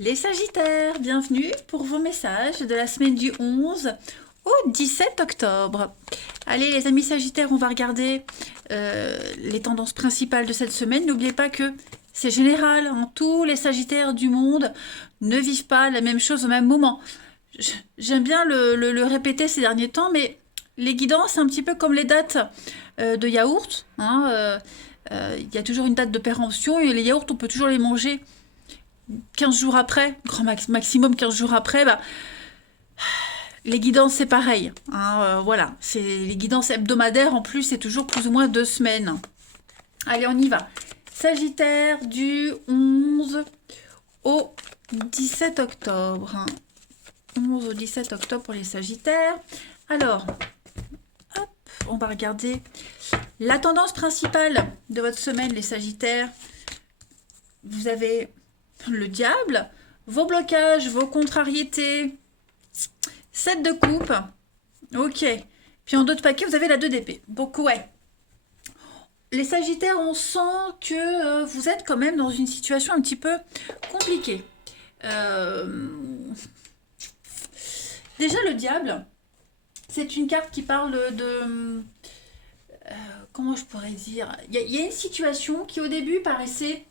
Les Sagittaires, bienvenue pour vos messages de la semaine du 11 au 17 octobre. Allez les amis Sagittaires, on va regarder les tendances principales de cette semaine. N'oubliez pas que c'est général, hein, tous les Sagittaires du monde ne vivent pas la même chose au même moment. J'aime bien le répéter ces derniers temps, mais les guidances, c'est un petit peu comme les dates de yaourt. Hein, il y a toujours une date de péremption et les yaourts, on peut toujours les manger 15 jours après, grand maximum 15 jours après, bah, les guidances c'est pareil. Hein, voilà, c'est les guidances hebdomadaires en plus, c'est toujours plus ou moins 2 semaines. Allez, on y va. Sagittaire du 11 au 17 octobre. 11 au 17 octobre pour les Sagittaires. Alors, hop, on va regarder la tendance principale de votre semaine, les Sagittaires. Vous avez le diable, vos blocages, vos contrariétés, 7 de coupe, ok. Puis en dos de paquet, vous avez la 2 d'épée. Donc ouais, les Sagittaires, on sent que vous êtes quand même dans une situation un petit peu compliquée. Déjà le diable, c'est une carte qui parle de... comment je pourrais dire, il y a une situation qui au début paraissait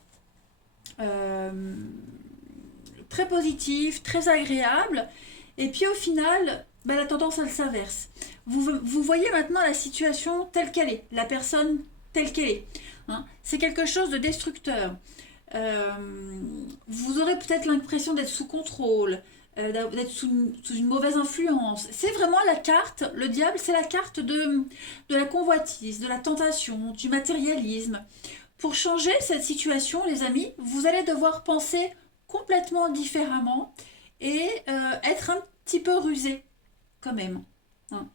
très positive, très agréable, et puis au final, bah, la tendance elle s'inverse. Vous voyez maintenant la situation telle qu'elle est, la personne telle qu'elle est. Hein. C'est quelque chose de destructeur. Vous aurez peut-être l'impression d'être sous contrôle, d'être sous une mauvaise influence. C'est vraiment la carte, le diable, c'est la carte de la convoitise, de la tentation, du matérialisme. Pour changer cette situation, les amis, vous allez devoir penser complètement différemment et être un petit peu rusé quand même. Hein.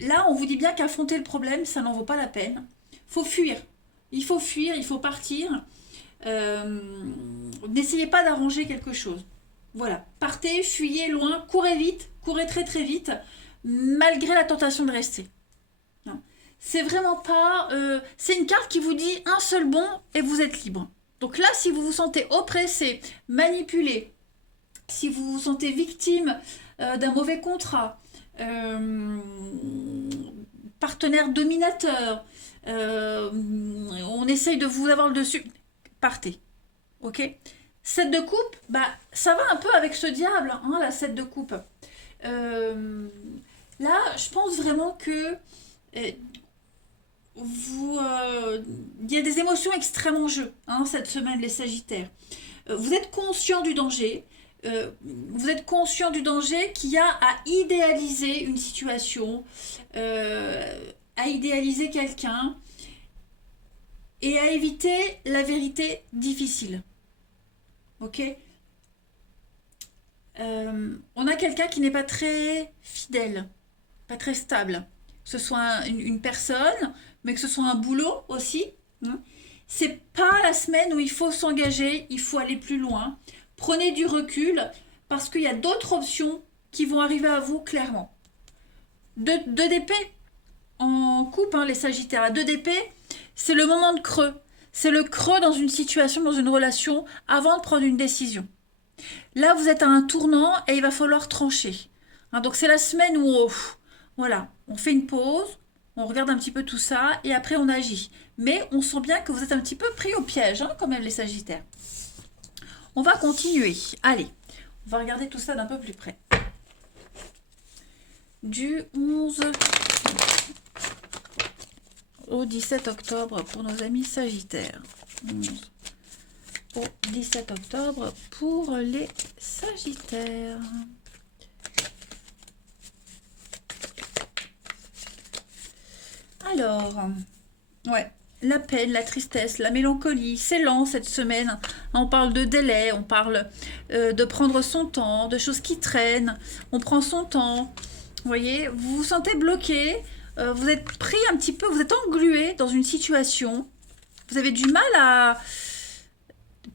Là, on vous dit bien qu'affronter le problème, ça n'en vaut pas la peine. Faut fuir. Il faut fuir, il faut partir. N'essayez pas d'arranger quelque chose. Voilà. Partez, fuyez loin, courez vite, courez très très vite, malgré la tentation de rester. C'est vraiment pas... c'est une carte qui vous dit un seul bon et vous êtes libre. Donc là, si vous vous sentez oppressé, manipulé, si vous vous sentez victime d'un mauvais contrat, partenaire dominateur, on essaye de vous avoir le dessus, partez. Ok. 7 de coupe, bah, ça va un peu avec ce diable, hein, la 7 de coupe. Là, je pense vraiment que... il y a des émotions extrêmes en jeu hein, cette semaine les Sagittaires. Vous êtes conscient du danger, vous êtes conscient du danger qu'il y a à idéaliser une situation, à idéaliser quelqu'un et à éviter la vérité difficile. Ok. On a quelqu'un qui n'est pas très fidèle, pas très stable. Que ce soit une personne, mais que ce soit un boulot aussi. Hein. C'est pas la semaine où il faut s'engager, il faut aller plus loin. Prenez du recul parce qu'il y a d'autres options qui vont arriver à vous clairement. 2 d'épée en coupe, hein, les Sagittaires. À 2 d'épée, c'est le moment de creux. C'est le creux dans une situation, dans une relation, avant de prendre une décision. Là, vous êtes à un tournant et il va falloir trancher. Hein, donc c'est la semaine où voilà, on fait une pause, on regarde un petit peu tout ça et après on agit. Mais on sent bien que vous êtes un petit peu pris au piège, hein, quand même, les Sagittaires. On va continuer. Allez, on va regarder tout ça d'un peu plus près. Du 11 au 17 octobre pour nos amis Sagittaires. 11 au 17 octobre pour les Sagittaires. Alors, ouais, la peine, la tristesse, la mélancolie, c'est lent cette semaine. On parle de délai, on parle de prendre son temps, de choses qui traînent. On prend son temps. Vous voyez, vous vous sentez bloqué, vous êtes pris un petit peu, vous êtes englué dans une situation. Vous avez du mal à...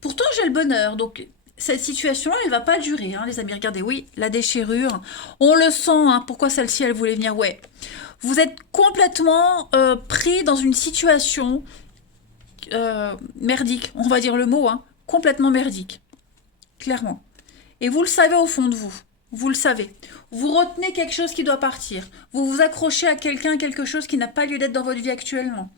Pourtant, j'ai le bonheur, donc... Cette situation-là, elle ne va pas durer, hein, les amis. Regardez, oui, la déchirure. On le sent, hein, pourquoi celle-ci, elle voulait venir. Ouais, vous êtes complètement pris dans une situation merdique, on va dire le mot, hein, complètement merdique. clairement. Et vous le savez au fond de vous. Vous le savez. Vous retenez quelque chose qui doit partir. Vous vous accrochez à quelqu'un, quelque chose qui n'a pas lieu d'être dans votre vie actuellement.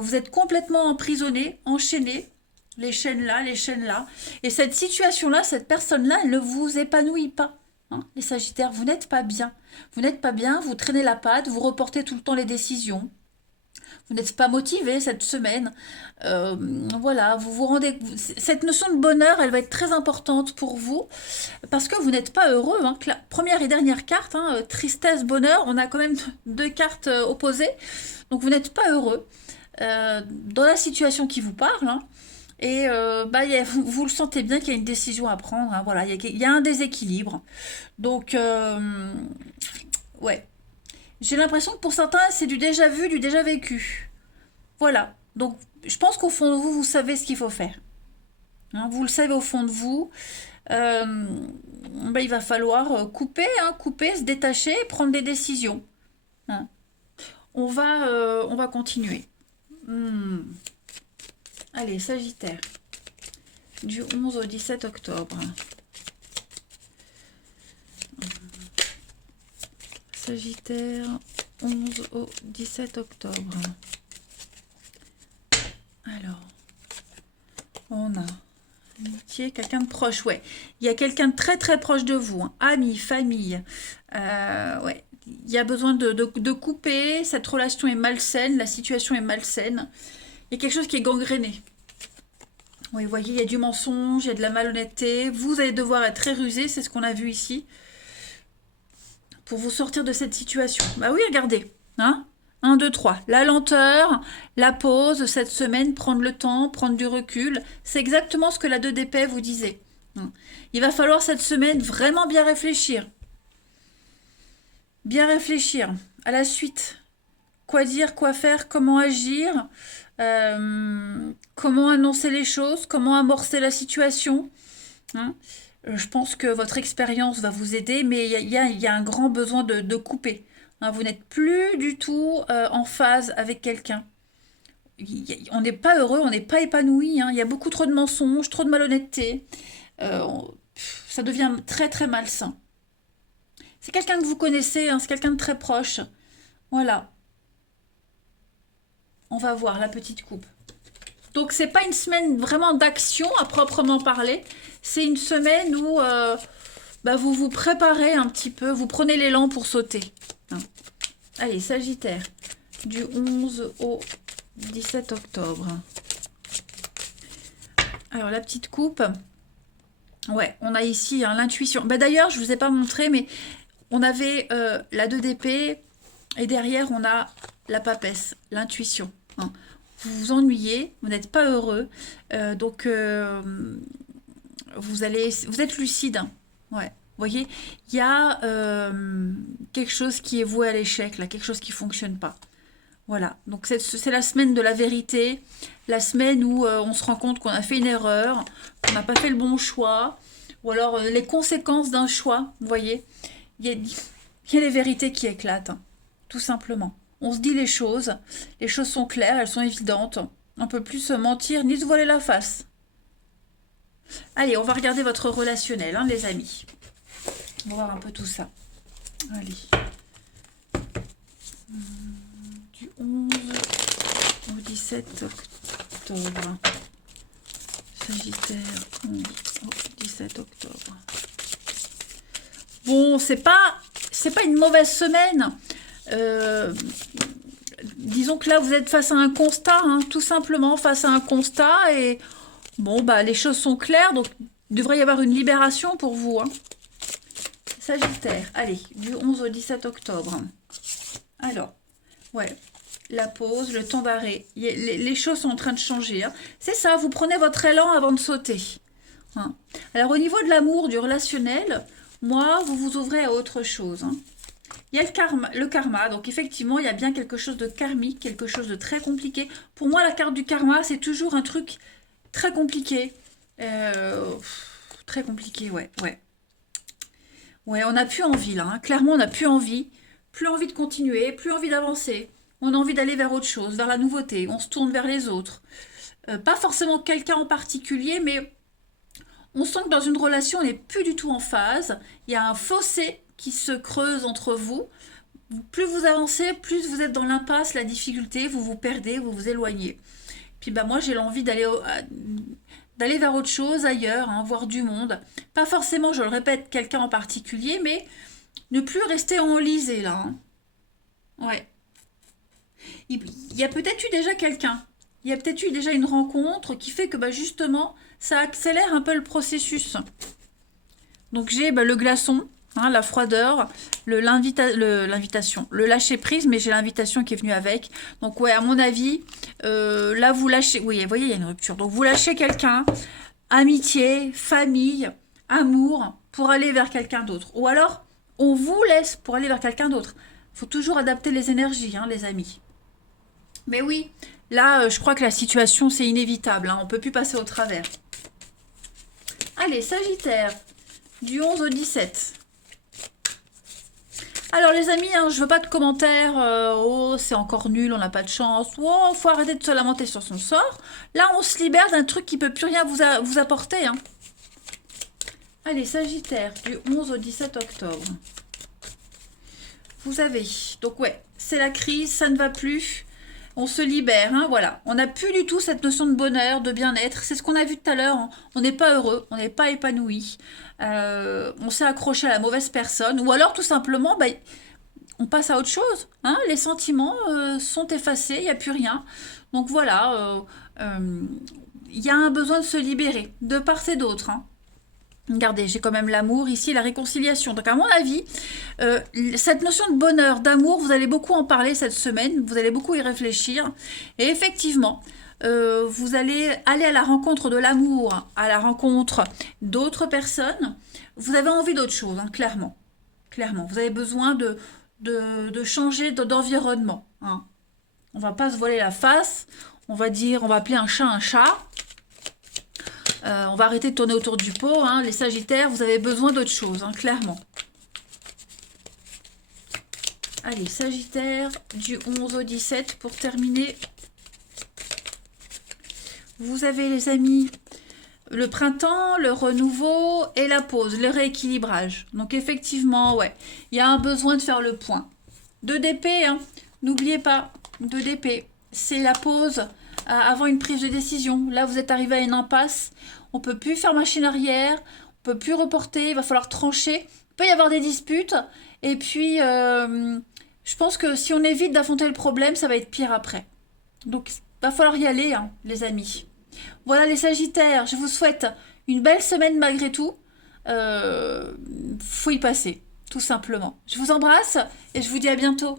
Vous êtes complètement emprisonné, enchaîné. Les chaînes là, les chaînes là. Et cette situation-là, cette personne-là, elle ne vous épanouit pas. Hein, les Sagittaires, vous n'êtes pas bien. Vous n'êtes pas bien, vous traînez la patte, vous reportez tout le temps les décisions. Vous n'êtes pas motivé cette semaine. Voilà, vous vous rendez. Cette notion de bonheur, elle va être très importante pour vous parce que vous n'êtes pas heureux. Hein. Première et dernière carte, hein, tristesse, bonheur, on a quand même deux cartes opposées. Donc vous n'êtes pas heureux dans la situation qui vous parle. Hein. Et vous le sentez bien qu'il y a une décision à prendre. Hein. Voilà, il y a un déséquilibre. Donc, ouais. J'ai l'impression que pour certains, c'est du déjà vu, du déjà vécu. Voilà. Donc, je pense qu'au fond de vous, vous savez ce qu'il faut faire. Hein, vous le savez au fond de vous. Euh, il va falloir couper, hein, couper, se détacher, prendre des décisions. Hein. On va continuer. Hmm. Allez, Sagittaire. Du 11 au 17 octobre. Sagittaire, 11 au 17 octobre. Alors, on a amitié, quelqu'un de proche, ouais. Il y a quelqu'un de très très proche de vous, hein. Ami, famille. Ouais. Il y a besoin de couper, cette relation est malsaine, la situation est malsaine. Il y a quelque chose qui est gangréné. Oui, vous voyez, il y a du mensonge, il y a de la malhonnêteté. Vous allez devoir être très rusé, c'est ce qu'on a vu ici, pour vous sortir de cette situation. Bah oui, regardez. Hein, 1, 2, 3. La lenteur, la pause, cette semaine, prendre le temps, prendre du recul. C'est exactement ce que la 2 d'épée vous disait. Il va falloir cette semaine vraiment bien réfléchir. Bien réfléchir à la suite. Quoi dire, quoi faire, comment agir, comment annoncer les choses, comment amorcer la situation. Hein. Je pense que votre expérience va vous aider, mais il y a un grand besoin de couper. Hein, vous n'êtes plus du tout en phase avec quelqu'un. On n'est pas heureux, on n'est pas épanoui. Hein. Il y a beaucoup trop de mensonges, trop de malhonnêteté. Ça devient très très malsain. C'est quelqu'un que vous connaissez, hein, c'est quelqu'un de très proche. Voilà. On va voir la petite coupe. Donc c'est pas une semaine vraiment d'action à proprement parler. C'est une semaine où vous vous préparez un petit peu, vous prenez l'élan pour sauter. Hein. Allez, Sagittaire, du 11 au 17 octobre. Alors la petite coupe. Ouais, on a ici hein, l'intuition. D'ailleurs, je vous ai pas montré, mais on avait la 2 d'épée et derrière on a la papesse, l'intuition. Hein. Vous vous ennuyez, vous n'êtes pas heureux, donc vous êtes lucide. Hein. Ouais. Vous voyez, il y a quelque chose qui est voué à l'échec, là, quelque chose qui ne fonctionne pas. Voilà, donc c'est la semaine de la vérité, la semaine où on se rend compte qu'on a fait une erreur, qu'on n'a pas fait le bon choix, ou alors les conséquences d'un choix, vous voyez. Il y a des vérités qui éclatent, hein, tout simplement. On se dit les choses sont claires, elles sont évidentes. On ne peut plus se mentir ni se voiler la face. Allez, on va regarder votre relationnel, hein, les amis. On va voir un peu tout ça. Allez. Du 11 au 17 octobre. Sagittaire, 11 au 17 octobre. Bon, c'est pas une mauvaise semaine. Disons que là, vous êtes face à un constat, hein, tout simplement face à un constat. Et bon, les choses sont claires, donc il devrait y avoir une libération pour vous. Hein. Sagittaire, allez, du 11 au 17 octobre. Alors, ouais, la pause, le temps d'arrêt. Les choses sont en train de changer. Hein. C'est ça, vous prenez votre élan avant de sauter. Hein. Alors, au niveau de l'amour, du relationnel, moi, vous vous ouvrez à autre chose. Hein. Il y a le karma, donc effectivement, il y a bien quelque chose de karmique, quelque chose de très compliqué. Pour moi, la carte du karma, c'est toujours un truc très compliqué. Très compliqué, ouais. Ouais, on n'a plus envie, là. Hein. Clairement, on n'a plus envie. Plus envie de continuer, plus envie d'avancer. On a envie d'aller vers autre chose, vers la nouveauté. On se tourne vers les autres. Pas forcément quelqu'un en particulier, mais On sent que dans une relation, on n'est plus du tout en phase. Il y a un fossé qui se creuse entre vous. Plus vous avancez, plus vous êtes dans l'impasse, la difficulté, vous vous perdez, vous vous éloignez. Puis bah moi j'ai l'envie d'aller vers autre chose, ailleurs, hein, voir du monde. Pas forcément, je le répète, quelqu'un en particulier, mais ne plus rester enlisé là. Hein. Ouais. Il y a peut-être eu déjà quelqu'un. Il y a peut-être eu déjà une rencontre qui fait que bah, justement, ça accélère un peu le processus. Donc j'ai bah, le glaçon, hein, la froideur, l'invitation, le lâcher prise, mais j'ai l'invitation qui est venue avec. Donc ouais, à mon avis, là vous lâchez, oui, vous voyez, il y a une rupture. Donc vous lâchez quelqu'un, amitié, famille, amour, pour aller vers quelqu'un d'autre. Ou alors, on vous laisse pour aller vers quelqu'un d'autre. Il faut toujours adapter les énergies, hein, les amis. Mais oui, là, je crois que la situation, c'est inévitable. Hein, on ne peut plus passer au travers. Allez, Sagittaire, du 11 au 17. Alors les amis, hein, je veux pas de commentaires, oh c'est encore nul, on n'a pas de chance, oh faut arrêter de se lamenter sur son sort. Là on se libère d'un truc qui peut plus rien vous apporter. Hein. Allez Sagittaire, du 11 au 17 octobre. Vous avez, donc ouais, c'est la crise, ça ne va plus. On se libère, hein, voilà. On n'a plus du tout cette notion de bonheur, de bien-être. C'est ce qu'on a vu tout à l'heure. Hein. On n'est pas heureux, on n'est pas épanoui. On s'est accroché à la mauvaise personne. Ou alors, tout simplement, bah, on passe à autre chose. Hein. Les sentiments sont effacés, il n'y a plus rien. Donc voilà, il y a un besoin de se libérer, de part et d'autre. Hein. Regardez, j'ai quand même l'amour ici, la réconciliation. Donc à mon avis, cette notion de bonheur, d'amour, vous allez beaucoup en parler cette semaine, vous allez beaucoup y réfléchir. Et effectivement, vous allez aller à la rencontre de l'amour, à la rencontre d'autres personnes. Vous avez envie d'autre chose, hein, clairement. Clairement, vous avez besoin de changer d'environnement. Hein. On va pas se voiler la face, on va appeler un chat un chat. On va arrêter de tourner autour du pot. Hein. Les Sagittaires, vous avez besoin d'autre chose, hein, clairement. Allez, Sagittaire, du 11 au 17 pour terminer. Vous avez, les amis, le printemps, le renouveau et la pause, le rééquilibrage. Donc, effectivement, ouais, il y a un besoin de faire le point. 2 d'épée, hein. N'oubliez pas, 2 d'épée. C'est la pause avant une prise de décision. Là, vous êtes arrivé à une impasse. On ne peut plus faire machine arrière. On ne peut plus reporter. Il va falloir trancher. Il peut y avoir des disputes. Et puis, je pense que si on évite d'affronter le problème, ça va être pire après. Donc, il va falloir y aller, hein, les amis. Voilà les Sagittaires. Je vous souhaite une belle semaine malgré tout. Faut y passer, tout simplement. Je vous embrasse et je vous dis à bientôt.